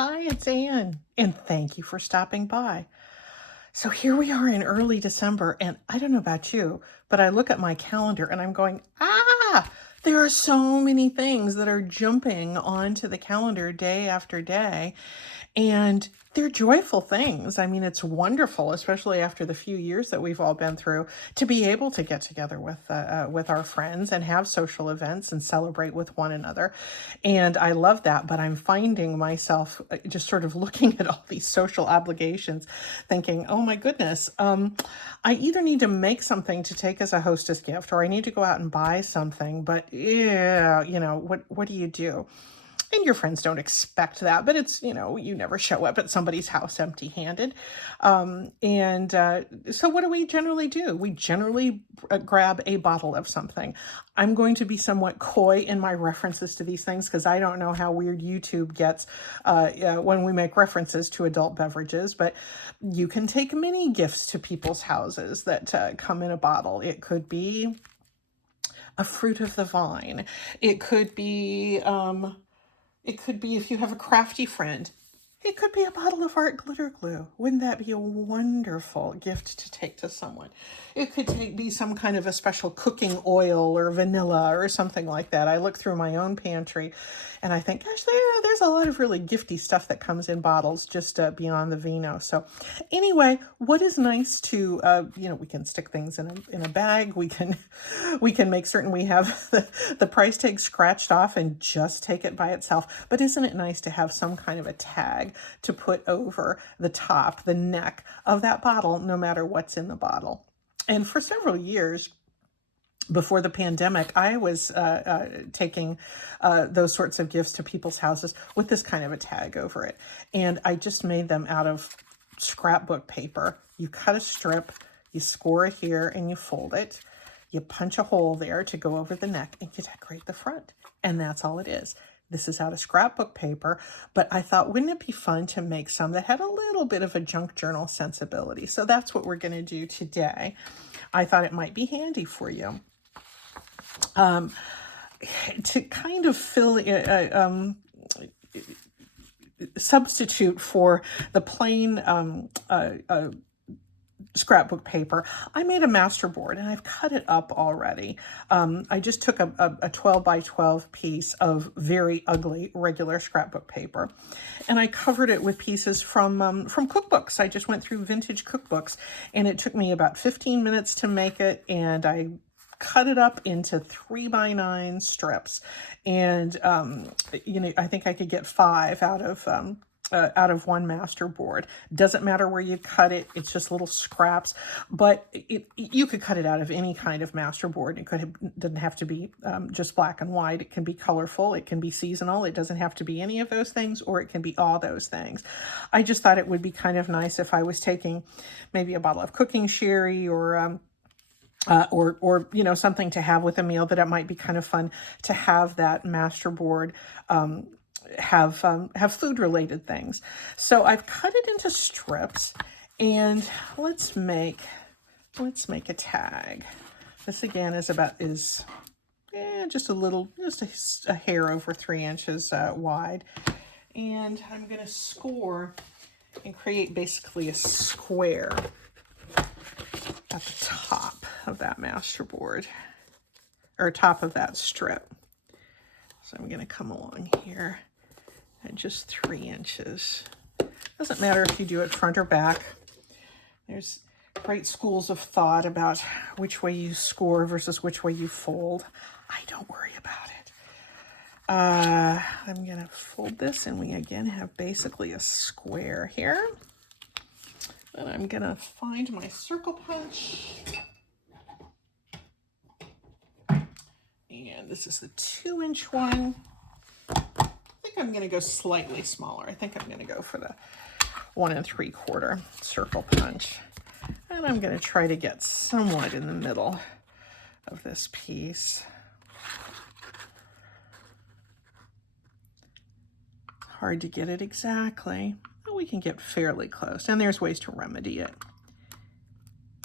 Hi, it's Anne, and thank you for stopping by. So here we are in early December, and I don't know about you, but I look at my calendar and I'm going, there are so many things that are jumping onto the calendar day after day. And they're joyful things. I mean, it's wonderful, especially after the few years that we've all been through, to be able to get together with our friends and have social events and celebrate with one another. And I love that. But I'm finding myself just sort of looking at all these social obligations, thinking, "Oh my goodness, I either need to make something to take as a hostess gift, or I need to go out and buy something." But yeah, what do you do? And your friends don't expect that, but it's, you never show up at somebody's house empty handed. So what do we generally do? We generally grab a bottle of something. I'm going to be somewhat coy in my references to these things because I don't know how weird YouTube gets when we make references to adult beverages, but you can take mini gifts to people's houses that come in a bottle. It could be a fruit of the vine. It could be, if you have a crafty friend, it could be a bottle of art glitter glue. Wouldn't that be a wonderful gift to take to someone? It could be some kind of a special cooking oil or vanilla or something like that. I look through my own pantry and I think, gosh, there's a lot of really gifty stuff that comes in bottles just beyond the vino. So anyway, what is nice to, we can stick things in a bag. We can make certain we have the price tag scratched off and just take it by itself. But isn't it nice to have some kind of a tag to put over the top, the neck of that bottle, no matter what's in the bottle? And for several years before the pandemic, I was taking those sorts of gifts to people's houses with this kind of a tag over it. And I just made them out of scrapbook paper. You cut a strip, you score it here, and you fold it. You punch a hole there to go over the neck, and you decorate the front. And that's all it is. This is out of scrapbook paper, but I thought, wouldn't it be fun to make some that had a little bit of a junk journal sensibility? So that's what we're going to do today. I thought it might be handy for you. To kind of substitute for the plain scrapbook paper, I made a master board and I've cut it up already. I just took a 12 by 12 piece of very ugly regular scrapbook paper and I covered it with pieces from cookbooks. I just went through vintage cookbooks and it took me about 15 minutes to make it, and I cut it up into 3x9 strips. And, I think I could get 5 out of one master board. Doesn't matter where you cut it. It's just little scraps, but you could cut it out of any kind of master board. Doesn't have to be just black and white. It can be colorful. It can be seasonal. It doesn't have to be any of those things, or it can be all those things. I just thought it would be kind of nice if I was taking maybe a bottle of cooking sherry or something to have with a meal, that it might be kind of fun to have that master board have food related things. So I've cut it into strips, and let's make a tag. This again is just a hair over 3 inches wide, and I'm going to score and create basically a square at the top of that master board, or top of that strip. So I'm going to come along here at just 3 inches. Doesn't matter if you do it front or back. There's great schools of thought about which way you score versus which way you fold. I don't worry about it. I'm going to fold this, and we again have basically a square here. And I'm going to find my circle punch. And this is the 2-inch one. I think I'm going to go slightly smaller. I think I'm going to go for the 1 3/4 circle punch. And I'm going to try to get somewhat in the middle of this piece. Hard to get it exactly, but we can get fairly close. And there's ways to remedy it,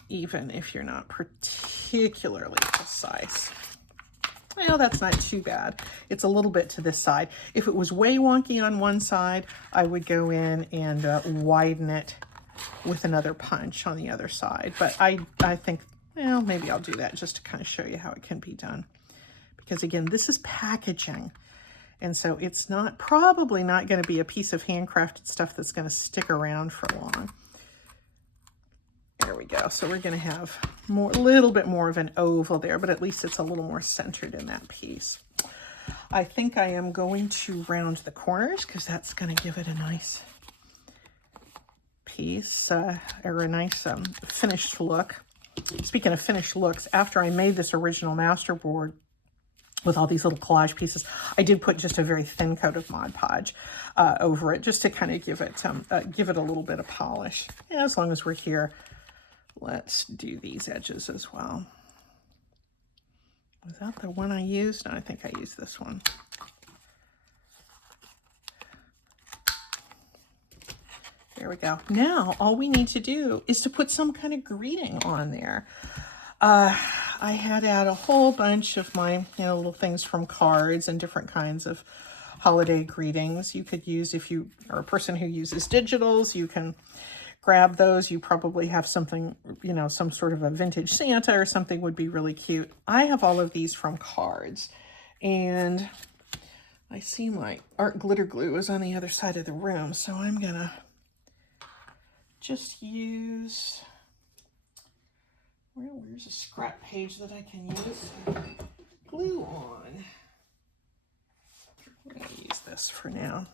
even if you're not particularly precise. Well, that's not too bad. It's a little bit to this side. If it was way wonky on one side, I would go in and widen it with another punch on the other side. But I think, well, maybe I'll do that just to kind of show you how it can be done. Because again, this is packaging. And so it's probably not going to be a piece of handcrafted stuff that's going to stick around for long. There we go. So we're going to have a little bit more of an oval there, but at least it's a little more centered in that piece. I think I am going to round the corners because that's going to give it a nice piece or a nice finished look. Speaking of finished looks, after I made this original masterboard with all these little collage pieces, I did put just a very thin coat of Mod Podge over it just to kind of give it a little bit of polish. Yeah, as long as we're here, let's do these edges as well. Was that the one I used? No, I think I used this one. There we go. Now, all we need to do is to put some kind of greeting on there. I had out a whole bunch of my, little things from cards and different kinds of holiday greetings. You could use, if you are a person who uses digitals, you can grab those. You probably have something, some sort of a vintage Santa or something would be really cute. I have all of these from cards, and I see my art glitter glue is on the other side of the room, so I'm gonna just use, where's a scrap page that I can use glue on? We're gonna use this for now.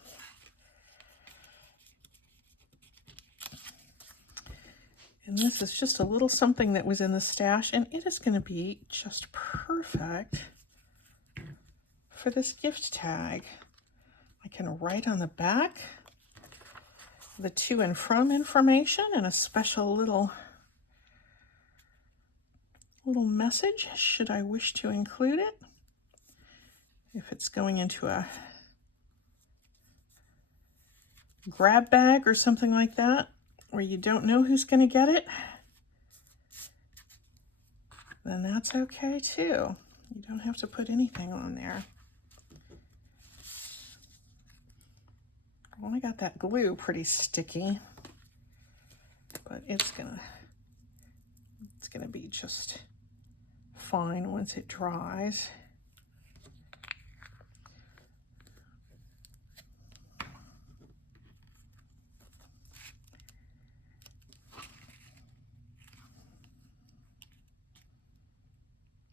And this is just a little something that was in the stash, and it is going to be just perfect for this gift tag. I can write on the back the to and from information and a special little message should I wish to include it. If it's going into a grab bag or something like that, where you don't know who's going to get it, then that's okay too. You don't have to put anything on there. Well, I got that glue pretty sticky, but it's gonna be just fine once it dries.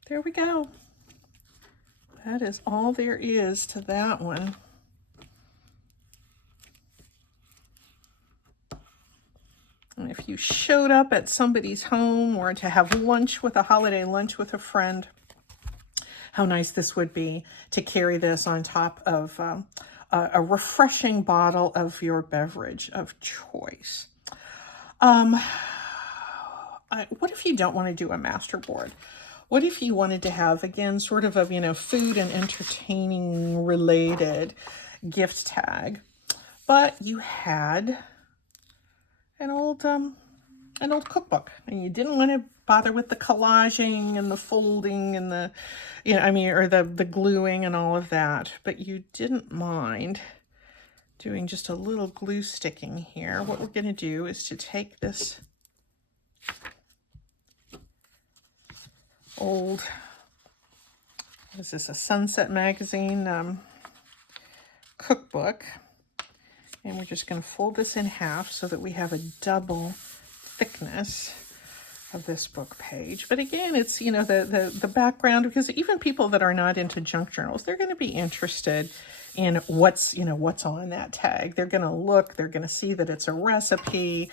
There we go. That is all there is to that one. And if you showed up at somebody's home or to have lunch with a holiday lunch with a friend, how nice this would be to carry this on top of a refreshing bottle of your beverage of choice. What if you don't want to do a masterboard? What if you wanted to have, again, sort of a, food and entertaining related gift tag, but you had an old cookbook and you didn't want to bother with the collaging and the folding and the, or the gluing and all of that, but you didn't mind doing just a little glue sticking here. What we're going to do is to take this old, what is this, a Sunset Magazine cookbook, and we're just going to fold this in half so that we have a double thickness of this book page. But again, it's, the background, because even people that are not into junk journals, they're going to be interested in what's on that tag. They're going to look, they're going to see that it's a recipe,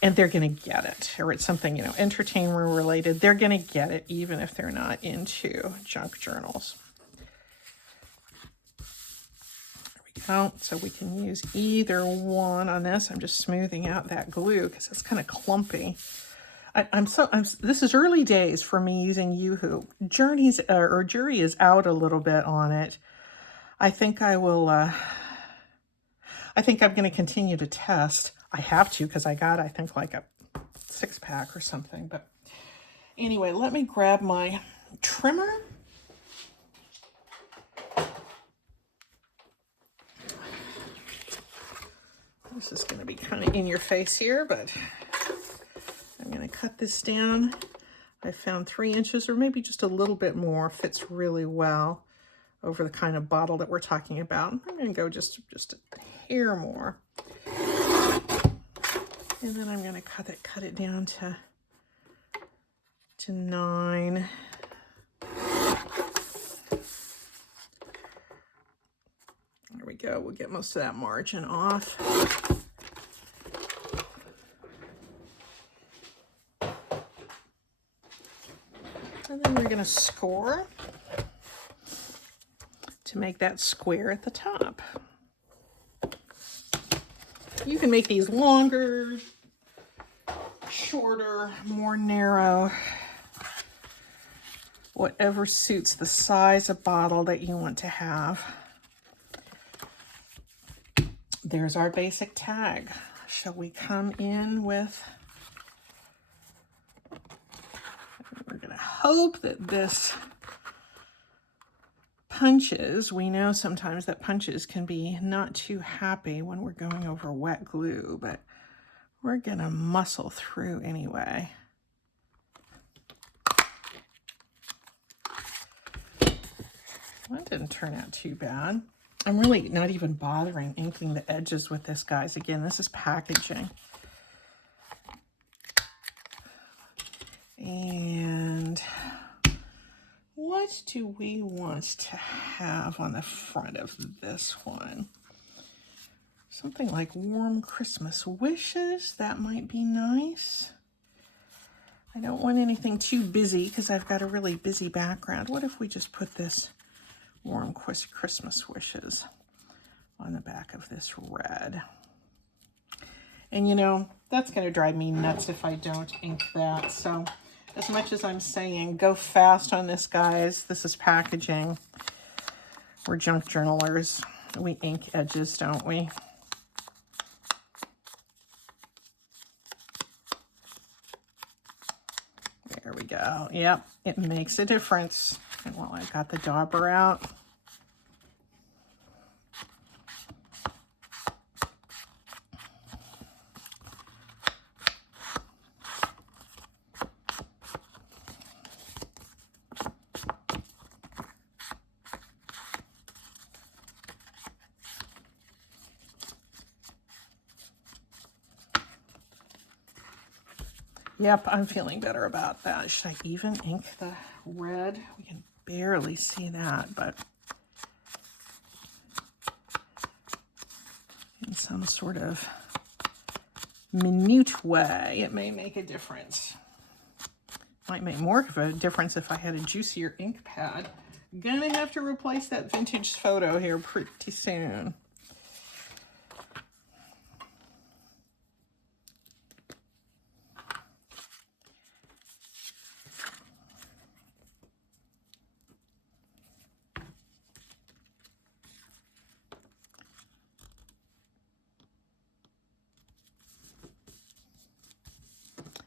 and they're going to get it, or it's something, entertainment related. They're going to get it even if they're not into junk journals. There we go. So we can use either one on this. I'm just smoothing out that glue because it's kind of clumpy. This is early days for me using Yoo-Hoo. Jury is out a little bit on it. I think I will, I think I'm going to continue to test. I have to, because I got, I think, like a 6-pack or something. But anyway, let me grab my trimmer This is going to be kind of in your face here, but I'm going to cut this down. I found 3 inches or maybe just a little bit more fits really well over the kind of bottle that we're talking about. I'm going to go just a hair more. And then I'm going to cut it down to 9. There we go. We'll get most of that margin off. And then we're going to score to make that square at the top. You can make these longer, shorter, more narrow, whatever suits the size of bottle that you want to have. There's our basic tag. Shall we come in with, we're going to hope that this punches. We know sometimes that punches can be not too happy when we're going over wet glue, but we're going to muscle through anyway. That didn't turn out too bad. I'm really not even bothering inking the edges with this, guys. Again, this is packaging. And what do we want to have on the front of this one? Something like warm Christmas wishes. That might be nice. I don't want anything too busy because I've got a really busy background. What if we just put this warm Christmas wishes on the back of this red? And you know, that's going to drive me nuts if I don't ink that. So as much as I'm saying, go fast on this, guys. This is packaging. We're junk journalers. We ink edges, don't we? There we go. Yep, it makes a difference. And while I've got the dauber out, yep, I'm feeling better about that. Should I even ink the red? We can barely see that, but in some sort of minute way, it may make a difference. Might make more of a difference if I had a juicier ink pad. Gonna have to replace that vintage photo here pretty soon.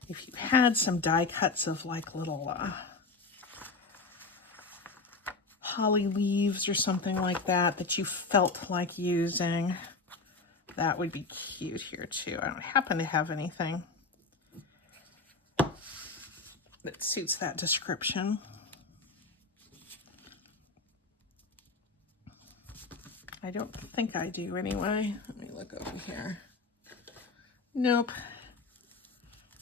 If you had some die cuts of like little holly leaves or something like that that you felt like using, that would be cute here too. I don't happen to have anything that suits that description. I don't think I do anyway. Let me look over here. Nope.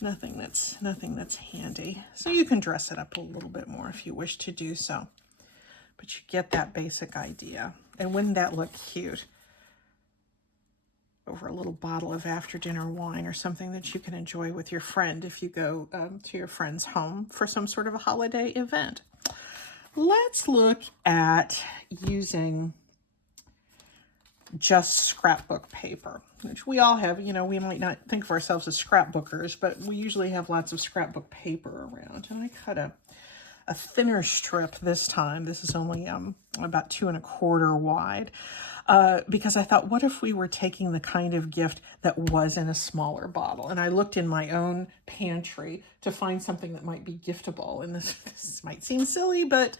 Nothing that's handy. So you can dress it up a little bit more if you wish to do so. But you get that basic idea. And wouldn't that look cute? Over a little bottle of after dinner wine or something that you can enjoy with your friend if you go to your friend's home for some sort of a holiday event. Let's look at using just scrapbook paper, which we all have. You know, we might not think of ourselves as scrapbookers, but we usually have lots of scrapbook paper around. And I cut a thinner strip this time. This is only about 2 1/4 wide, because I thought, what if we were taking the kind of gift that was in a smaller bottle? And I looked in my own pantry to find something that might be giftable. And this might seem silly, but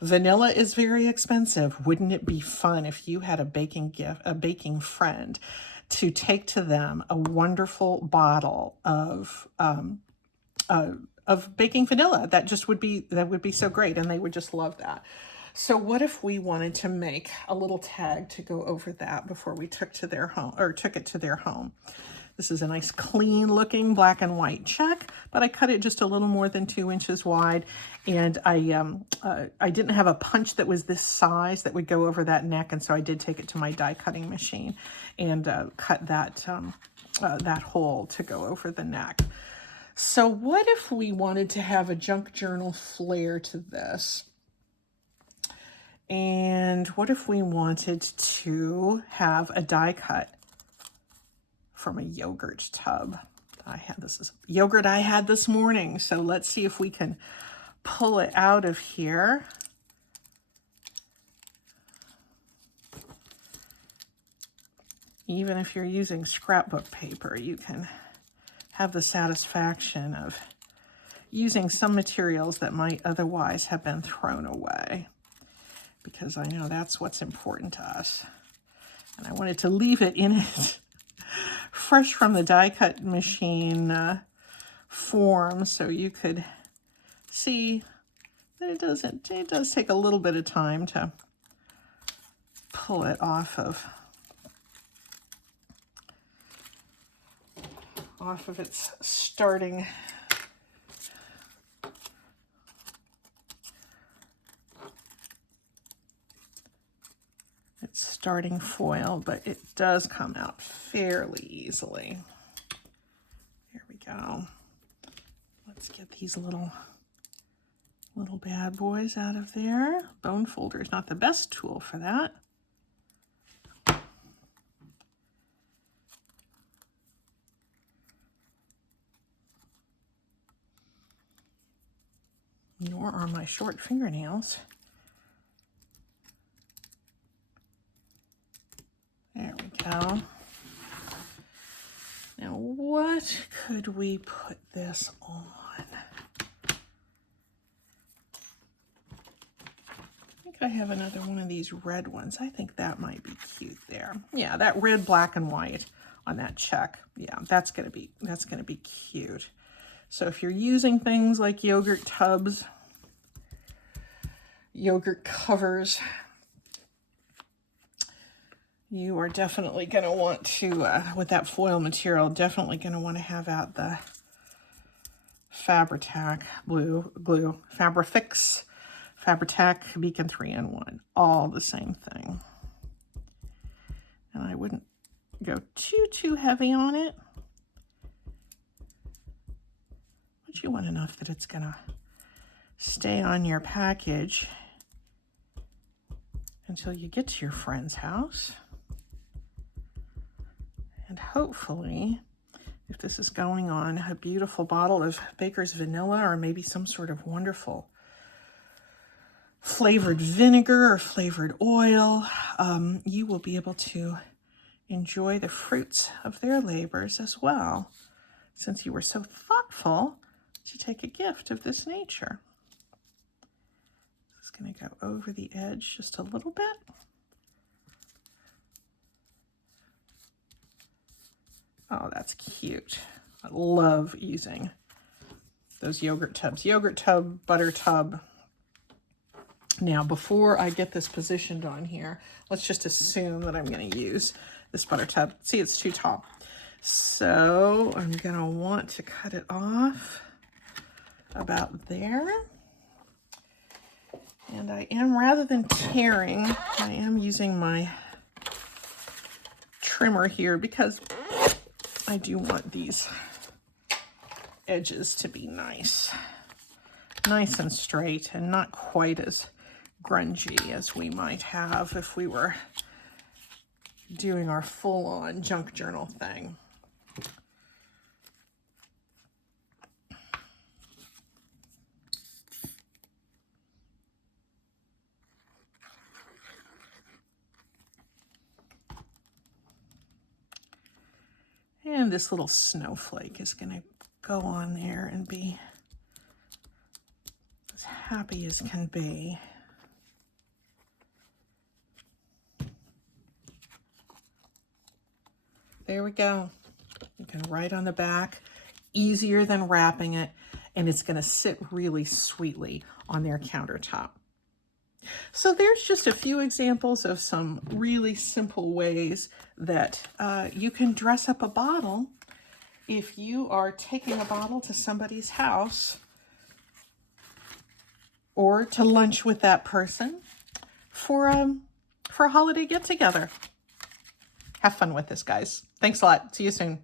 vanilla is very expensive. Wouldn't it be fun if you had a baking friend to take to them a wonderful bottle of baking vanilla. That would be so great, and they would just love that. So what if we wanted to make a little tag to go over that before we took it to their home? This is a nice clean looking black and white check, but I cut it just a little more than 2 inches wide. And I didn't have a punch that was this size that would go over that neck. And so I did take it to my die cutting machine and cut that hole to go over the neck. So what if we wanted to have a junk journal flair to this? And what if we wanted to have a die cut from a yogurt tub? This is yogurt I had this morning. So let's see if we can pull it out of here. Even if you're using scrapbook paper, you can have the satisfaction of using some materials that might otherwise have been thrown away, because I know that's what's important to us. And I wanted to leave it in it fresh from the die cut machine form, so you could see that it does take a little bit of time to pull it off of its starting foil, but it does come out fairly easily. There we go. Let's get these little bad boys out of there. Bone folder is not the best tool for that. Nor are my short fingernails. There we go. Now, what could we put this on? I think I have another one of these red ones. I think that might be cute there. Yeah, that red, black, and white on that check. Yeah, that's gonna be cute. So if you're using things like yogurt tubs, yogurt covers, you are definitely going to want to, with that foil material, definitely going to want to have out the Fabri-Tac glue, Fabri-Fix, Fabri-Tac Beacon 3-in-1, all the same thing. And I wouldn't go too heavy on it, but you want enough that it's going to stay on your package until you get to your friend's house. And hopefully, if this is going on a beautiful bottle of Baker's Vanilla, or maybe some sort of wonderful flavored vinegar or flavored oil, you will be able to enjoy the fruits of their labors as well, since you were so thoughtful to take a gift of this nature. This is going to go over the edge just a little bit. Oh, that's cute. I love using those yogurt tubs. Yogurt tub, butter tub. Now, before I get this positioned on here, let's just assume that I'm going to use this butter tub. See, it's too tall. So I'm going to want to cut it off about there. And I am, rather than tearing, I am using my trimmer here because I do want these edges to be nice and straight, and not quite as grungy as we might have if we were doing our full-on junk journal thing. And this little snowflake is going to go on there and be as happy as can be. There we go. You can write on the back, easier than wrapping it, and it's going to sit really sweetly on their countertop. So there's just a few examples of some really simple ways that you can dress up a bottle if you are taking a bottle to somebody's house or to lunch with that person for a holiday get-together. Have fun with this, guys. Thanks a lot. See you soon.